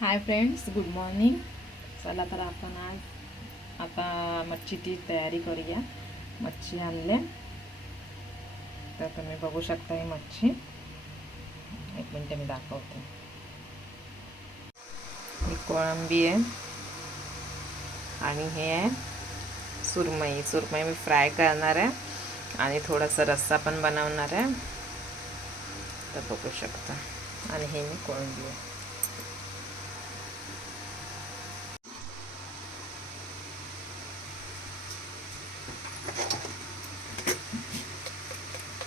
Hi friends, good morning. चला तर आपण आज आता मच्छीची तयारी करूया. मच्छी आणले तर तुम्ही बघू शकता. ही मच्छी एक मिनटं मी दाखवते. ही कोळंबी आहे आणि हे आहे सुरमई. सुरमई मी फ्राय करणार आहे आणि थोडासा रस्सा पण बनवणार आहे, तर बघू शकता. आणि हे मी कोळंबी आहे.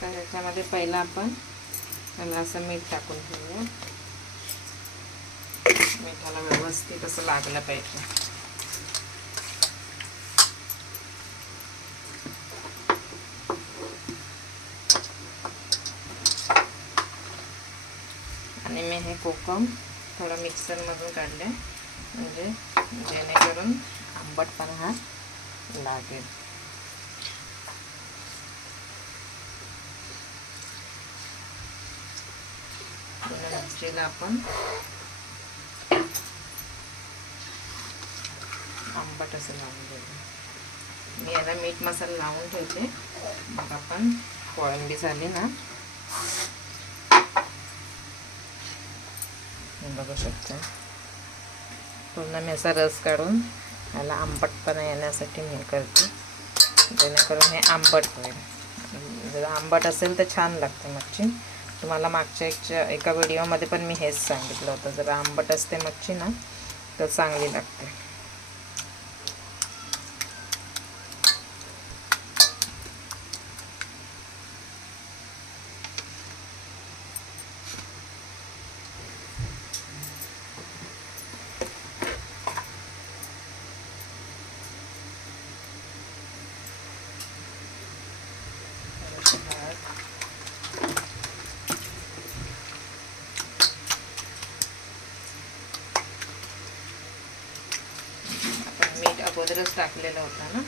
तर ह्याच्यामध्ये पहिला आपण त्याला असं मीठ टाकून घेऊया. मीठाला व्यवस्थित असं लागलं पाहिजे. आणि मी हे कोकम थोडं मिक्सरमधून काढले, म्हणजे जेणेकरून आंबटपणा हा लागेल. मच्छीला आपण आंबट असं लावून देऊ. मी याला मीठ मसाला लावून ठेवते. मग आपण कोळंबी झाली ना, बघू शकतो. पूर्ण मी असा रस काढून याला आंबटपणा येण्यासाठी मी करते, जेणेकरून हे आंबट होईल. जर आंबट असेल तर छान लागते मच्छी. तुम्हाला मागच्या एका व्हिडिओमध्ये पण मी हेच सांगितलं होतं. जर आंबट असते मच्छी ना तर चांगली लागते. मीठ अगोदरच टाकलेलं होतं ना,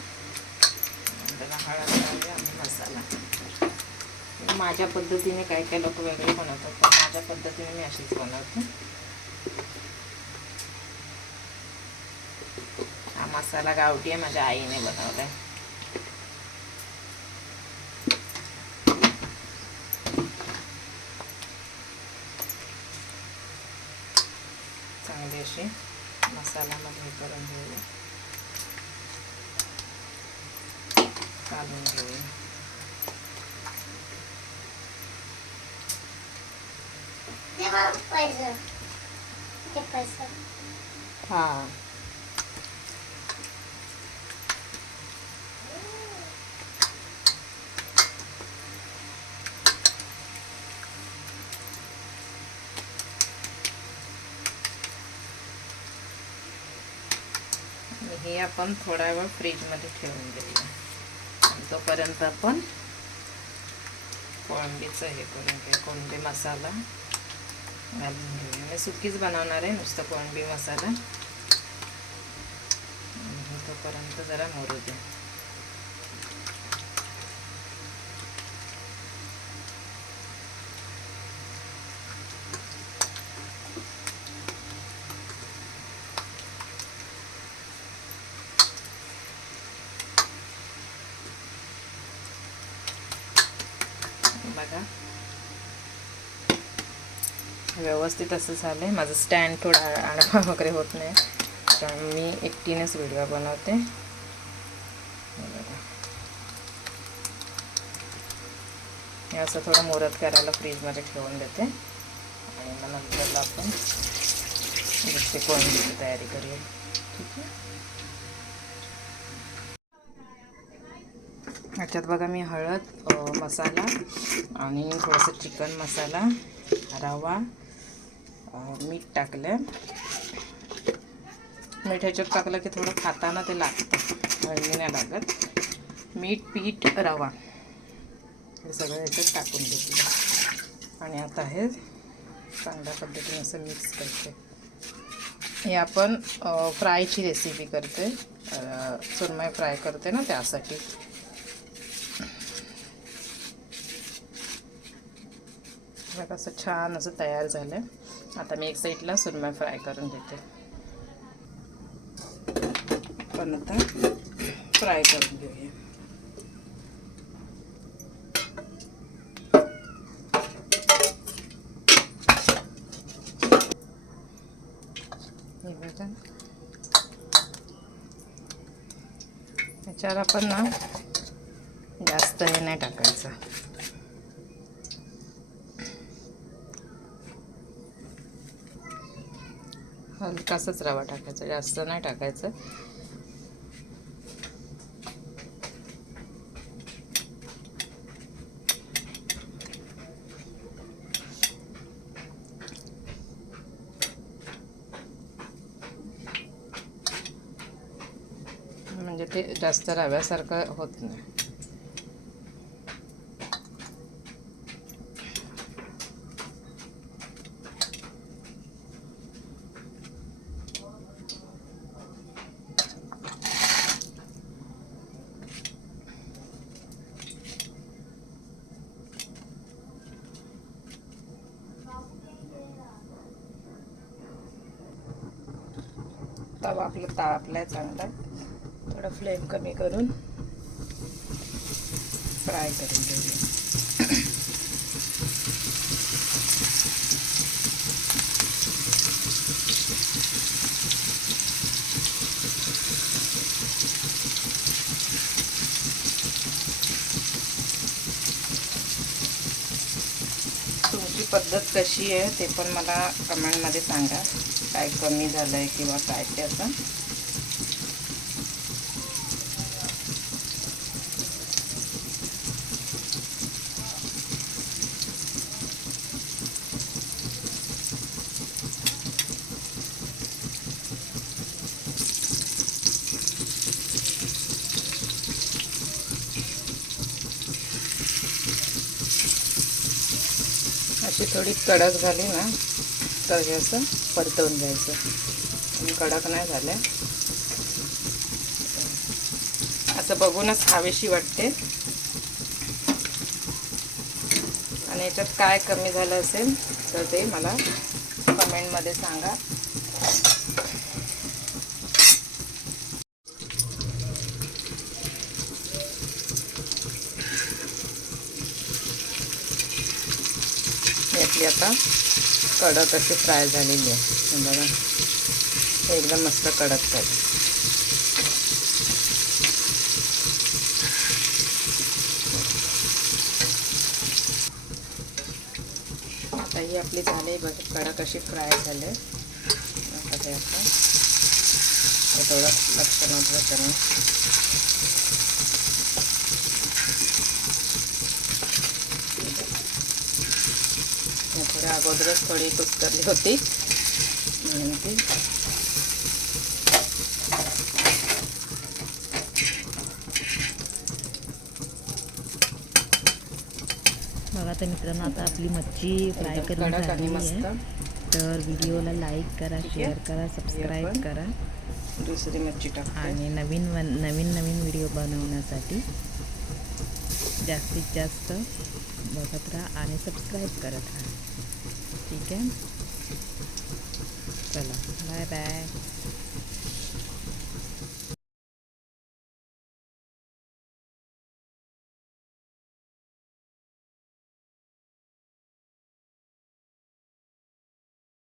त्याला हळद लावली आणि मसाला. माझ्या पद्धतीने काही काही लोक वेगळे बनवतात, पण माझ्या पद्धतीने मी अशीच बनवते. हा मसाला गावठी आहे, माझ्या आईने बनवलाय. चांगली अशी मसाल्यामध्ये करून घेऊया, काढून घेऊया. हां, हे आपण थोडा वेळ फ्रीजमध्ये ठेवून देऊया. तोपर्यंत आपण कोळंबीचं हे करून घेऊ. कोळंबी मसाला घालून घेऊया. मी सुकीच बनवणार आहे, नुसतं कोळंबी मसाला. तोपर्यंत जरा मोरू दे. बघा, व्यवस्थित असं झालं आहे. माझं स्टँड थोडा आडवा वगैरे होत नाही, तर मी एकटीनेच व्हिडिओ बनवते. हे असं थोडं मोरत करायला फ्रीजमध्ये ठेवून देते आणि मग नंतरला आपण दुसरी कोळंबीची तयारी करूया. ठीक आहे. ह्याच्यात बघा, मी हळद, मसाला आणि थोडंसं चिकन मसाला, रवा, मीठ टाकलं. मीठ ह्याच्यात टाकलं की थोडं खाताना ते लागतं, हळदी नाही लागत. मीठ, पीठ, रवा हे सगळं ह्याच्यात टाकून घेतलं आणि आता हे चांगल्या पद्धतीने असं मिक्स करते. हे आपण फ्रायची रेसिपी करते, सुरमई फ्राय करते ना, त्यासाठी. बघा, असं छान असं तयार झालं. आता मी एक साईडला सुरमई फ्राय करून घेते. पण आता फ्राय करून घेऊया. हे बघा, याच्यावर आपण ना जास्त हे नाही टाकायचं. हलकासाच रवा टाकायचा, जास्त नाही टाकायचं. म्हणजे ते जास्त रव्यासारखं होत नाही. तवा आपला तापलाय चांगला, थोडा फ्लेम कमी करून फ्राय करून घेऊया. तुमची पद्धत कशी आहे ते पण मला कमेंटमध्ये सांगा. काय कमी झालं आहे किंवा काय ते असं. अशी थोडी कडक झाली ना तर हे असं परतवून घ्यायचं. आणि कडक नाही झालं असं बघूनच खावीशी वाटते. आणि याच्यात काय कमी झालं असेल तर ते मला कमेंटमध्ये सांगा. यातली आता कडक अशी फ्राय झालेली आहे बघा, एकदम मस्त कडक झाली. आता ही आपली झाली बघा, कडक अशी फ्राय झाली. आता हे आपण थोडं लक्ष नव्हतं करून थोड्या अगोदरच थोडी कुस्करली होती म्हणून ती. बघा तर मित्रांनो, आता आपली मच्छी फ्राय करून झाली आहे. तर व्हिडिओला लाईक करा, शेअर करा, सबस्क्राईब करा. दुसरी मच्छी टाकते. आणि नवीन व्हिडिओ बनवण्यासाठी जास्तीत जास्त बघत राहा आणि सबस्क्राईब करत राहा. ठीक आहे, चला बाय बाय.